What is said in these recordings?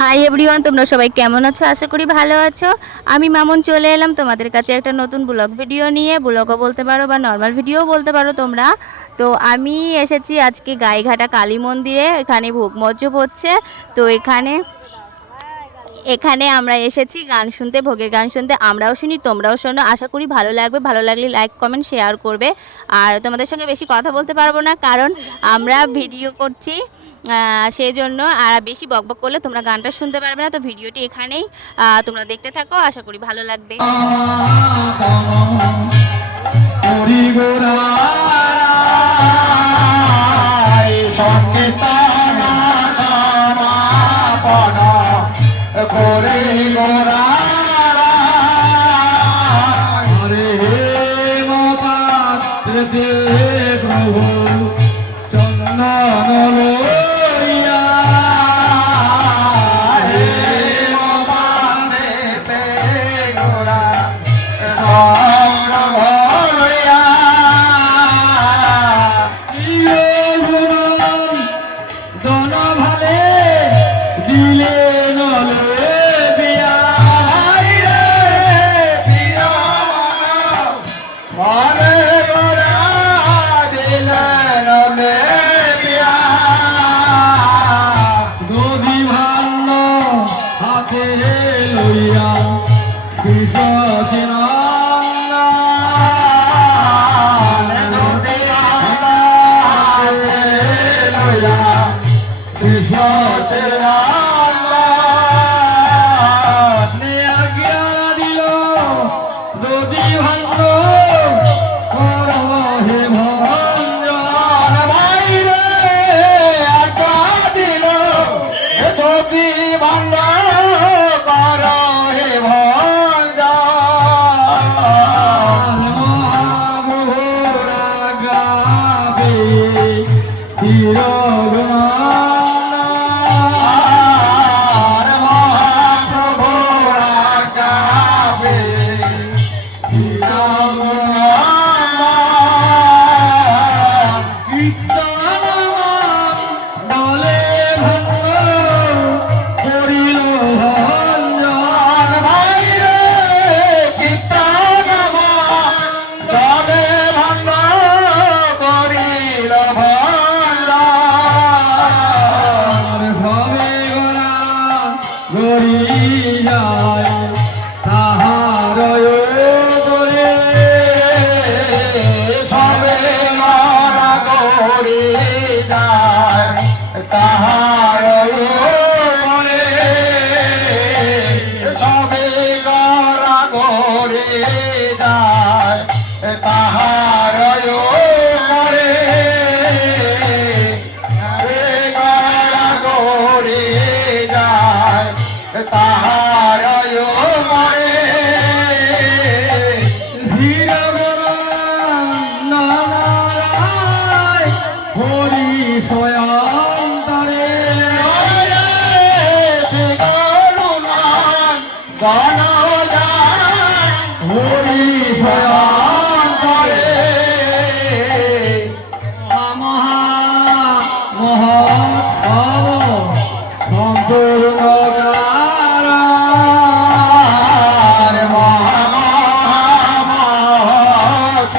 Hi everyone তোমরা সবাই কেমন আছো? আশা করি ভালো আছো। আমি মামুন, চলে এলাম তোমাদের কাছে একটা নতুন ব্লগ ভিডিও নিয়ে। ব্লগও বলতে পারো বা নর্মাল ভিডিও বলতে পারো তোমরা। তো আমি এসেছি আজকে গাইঘাটা কালী মন্দিরে, এখানে ভোগমজ্জ হচ্ছে। তো এখানে এখানে আমরা এসেছি গান শুনতে, ভোগের গান শুনতে। আমরাও শুনি, তোমরাও শোনো। আশা করি ভালো লাগবে। ভালো লাগলে লাইক কমেন্ট শেয়ার করবে। আর তোমাদের সঙ্গে বেশি কথা বলতে পারব না, কারণ আমরা ভিডিও করছি সেই জন্য আর বেশি বকবক করলে তোমরা গানটা শুনতে পারবে না তো ভিডিওটি এখানেই তোমরা দেখতে থাকো আশা করি ভালো লাগবে লইয়া বিশ্বসিনা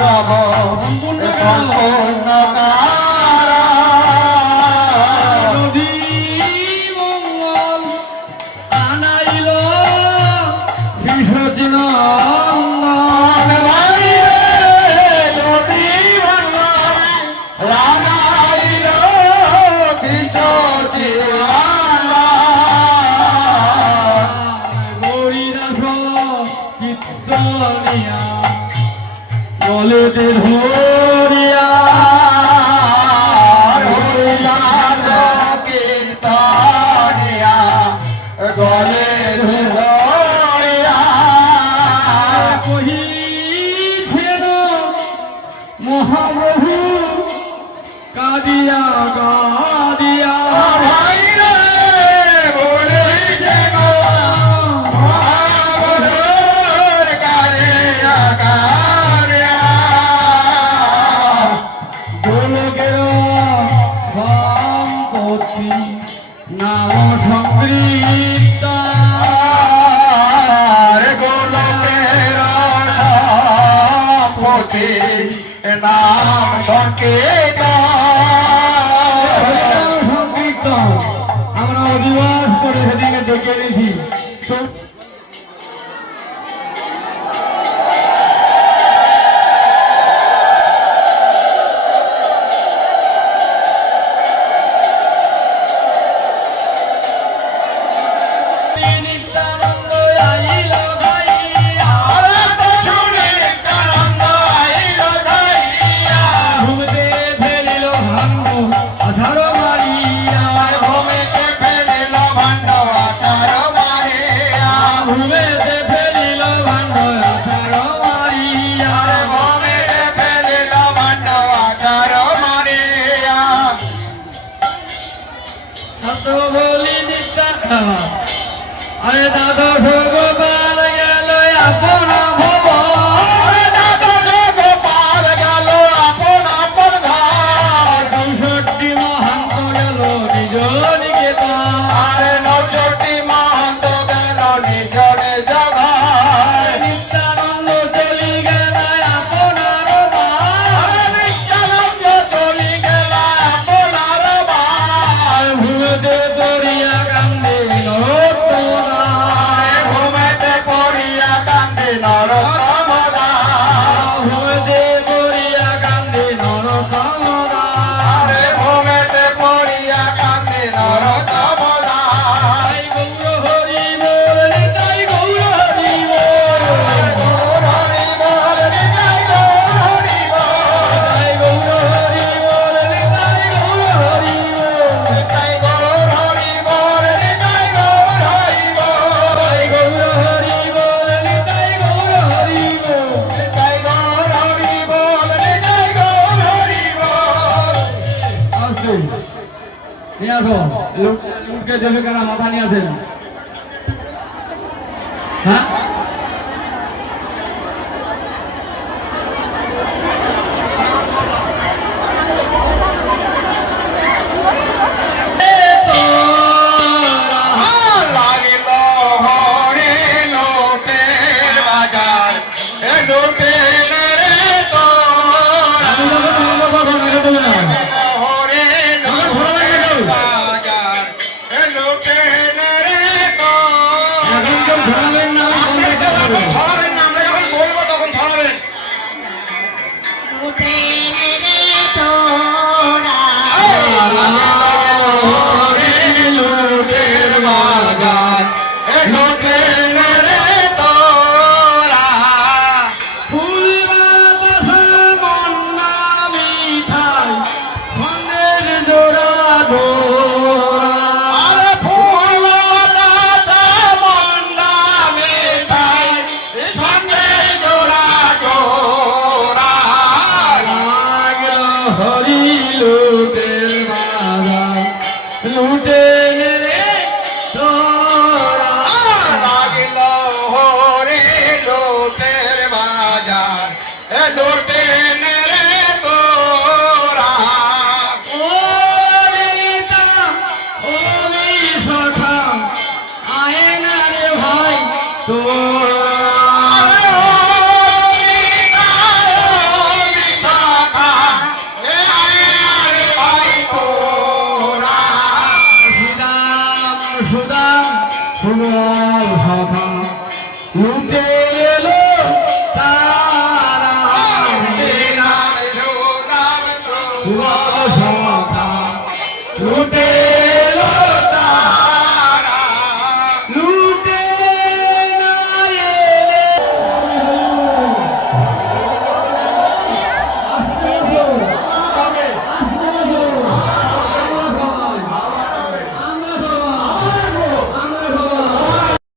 সব সম্পূর্ণ বলেতে ধরিয়া থাকে নাম সঙ্গে আমরা অধিবাস করে সেদিকে ডেকে নিয়েছি সন্ত বলি আরে দাদা ভগবান গেল আপনার নিয়ে আসো লোককে দেবে কারা মাথা নিয়ে আসেন। হ্যাঁ? ধরাবেন না